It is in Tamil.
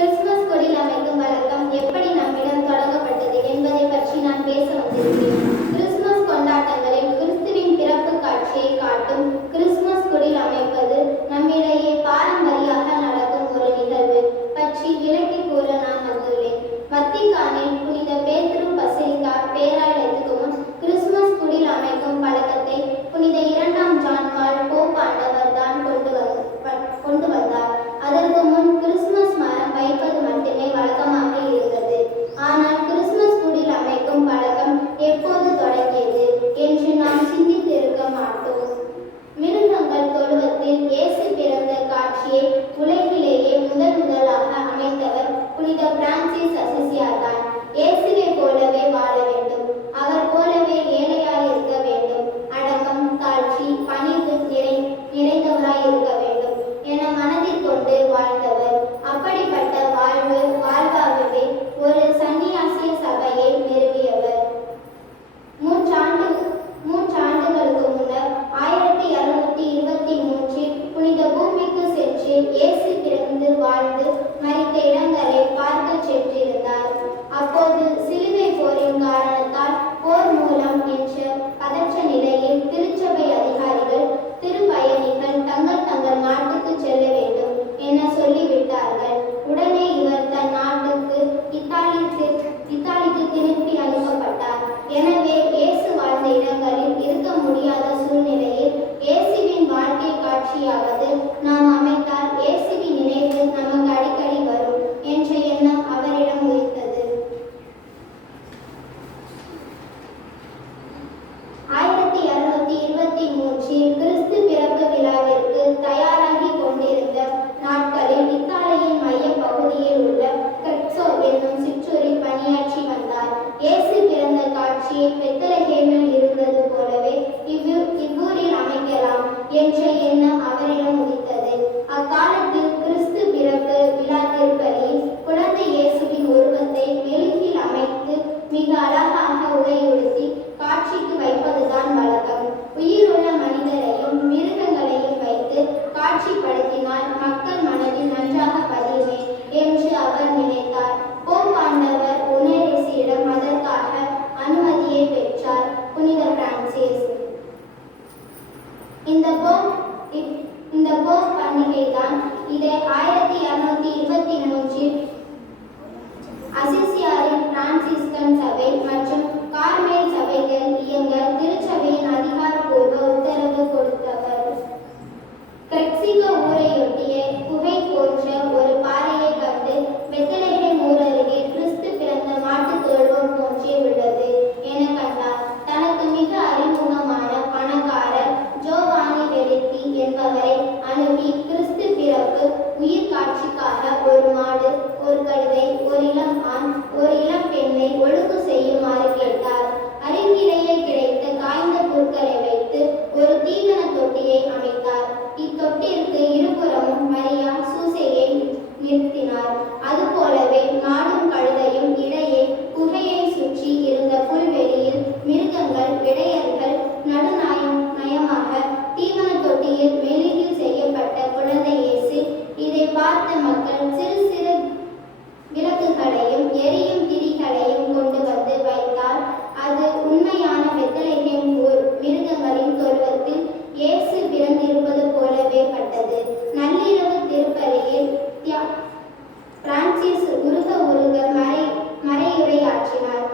கிறிஸ்துமஸ் கொடியில் அமைக்கும் வழக்கம் எப்படி நம்மிடம் தொடங்கப்பட்டது என்பதை பற்றி நான் பேச வந்திருக்கிறேன். கிறிஸ்துமஸ் கொண்டாட்டங்களில் கிறிஸ்துவின் பிறப்பு காட்சியை காட்டும் கிறிஸ்துமஸ் கொடியில் அமைப்பது நம்மிடையே பாரம்பரியாக நடக்கும் ஒரு நிகழ்வு பற்றி விளக்கி கூற நான் வந்துள்ளேன். வத்திக்கானில் புனித பேதுரு பசிலிக்கா பேராலயத்துக்கு முன் கிறிஸ்துமஸ் கொடியில் அமைக்கும் பழக்கத்தை புனித 2ஆம் ஜான் பால் போப் ஆண்டவர் தான் கொண்டு வந்தார். அதற்கு முன் கிறிஸ்துமஸ் மரம் வைப்பது மட்டுமே வழக்கமாக இருந்தது. ஆனால் கிறிஸ்துமஸ் கொடியில் அமைக்கும் பழக்கம் எப்போது தொடங்கியது என்று நாம் சிந்தித்து இருக்க மாட்டோம். மிருகங்கள் தொழுவத்தில் இயேசு பிறந்த காட்சியை உலகிலேயே முதலாக அமைத்தவர் புனித பிரான்சிஸ் அசிசியார் தான். இயேசுவை போலவே வாழ வேண்டும், அவர் போலவே ஏழையாய் இருக்க வேண்டும், அடக்கம், தாழ்ச்சி, பணிவு நிறைந்தவராய் இருக்க வேண்டும் என மனதில் கொண்டு வாழ்ந்தவர். அப்படிப்பட்ட வாழ்வாகவே ஒரு சன்னியாசிய சபையை நிறுவியவர். மூன்றாண்டுகளுக்கு முன்னர் 1723 புனித பூமிக்கு சென்று இயேசு பிறந்து வாழ்ந்து மரித்த இடங்களை பார்க்க சென்றிருந்தார். அப்போது சிலுவை போரின் காரணத்தால் போர் மூலம் என்ற பதற்ற நிலையில் திருச்சபை அதிகாரிகள் திருப்பயணிகள் தங்கள் நாட்டுக்கு செல்ல வேண்டும் என சொல்லிவிட்டார்கள். உடனே இவர் தன் நாட்டுக்கு இத்தாலிக்கு திருப்பி அனுப்பப்பட்டார். எனவே இயேசு வாழ்ந்த இடங்களில் இருக்க முடியாத சூழ்நிலையில் இயேசுவின் வாழ்க்கை காட்சியாவது நாம் அமைத்தால் இயேசுவின் நினைவு நமக்கு அடிக்கடி வரும் என்ற எண்ணம் அவரிடம் உதித்தது. 1723 கிறிஸ்து பிறப்பு விழாவிற்கு தயாராகி கொண்டிருந்த நாட்களில் இத்தாலியின் மைய பகுதியில் உள்ள கிரெட்சோ என்னும் சிற்றூரில் பணியாற்றி வந்தார். இயேசு பிறந்த காட்சியை பெத்லகேமில் இருந்தது போலவே இவ்வூரில் அமைக்கலாம் என்ற எண்ணம் அவரிடம் உதித்தது. அக்காலத்தில் கிறிஸ்து பிறப்பு விழா திருப்பலியில் குழந்தை இயேசுவின் உருவத்தை மெழுகில் அமைத்து மிக அழகாக உடையுடுத்தி காட்சிக்கு வைப்பதுதான் வழக்கம். உயிருள்ள மனிதரையும் மிருகங்களையும் வைத்து காட்சிப்படுத்தினால் மக்கள் மனதில் நன்றாக பதியுமே என்று அவர் நினைத்தார். போப் ஆண்டவர் உனேரிடம் அதற்காக அனுமதியை பெற்றார். புனித பிரான்சிஸ் இந்த போப் பண்டிகை தான். இதை 1223 அசிசியாரின் பிரான்சிஸ்கன் சபை மற்றும் கார்மேல் சபைகள் இயங்க திருச்சபையின் அதிகாரப்பூர்வ உத்தரவு கொடுத்தவர். கிரெக்சிகோ ஊரையொட்டிய குகை போன்ற ஒரு பாறையை கண்டு பெத்லகேம் ஊர் அருகே கிறிஸ்து பிறந்த மாட்டுத் தொழுவம் போன்றே உள்ளது என கண்டார். தனக்கு மிக அறிமுகமான பணக்காரர் ஜோவானி வெலித்தி என்பவரை அணுகி கிறிஸ்து பிறப்பு உயிர் காட்சிக்காக ஒரு மாடு, ஒரு கழுதை, ஒரு இளம் ஆண், ஒரு இளம் பெண்ணை ஒழுங்கு செய்யுமாறு கேட்டார். அருகிலேயே கிடைத்த காய்ந்த புற்களை வைத்து ஒரு தீவன தொட்டியை அமைத்தார். இத்தொட்டிற்கு இருபுறமும் மரியா சூசையை நிறுத்தினார். அதுபோலவே மாடும் கழுதையும் இடையே குகையை சுற்றி இருந்த புல்வெளியில் மிருகங்கள், இடையர்கள் நயமாக தீவன தொட்டியில் மெழுகில் செய்யப்பட்ட குழந்தை இயேசு. இதை பார்த்த மக்கள் சிறு சிறு விளக்குகளையும் எரியும் திரிகளையும் கொண்டு வந்து வைத்தால் அது உண்மையான பெத்லகேம் ஊர் மிருகங்களின் தொழுவத்தில் இயேசு பிறந்திருப்பது போலவே பட்டது. நள்ளிரவு திருப்பலியில் பிரான்சிஸ் உருக மறையுரையாற்றினார்.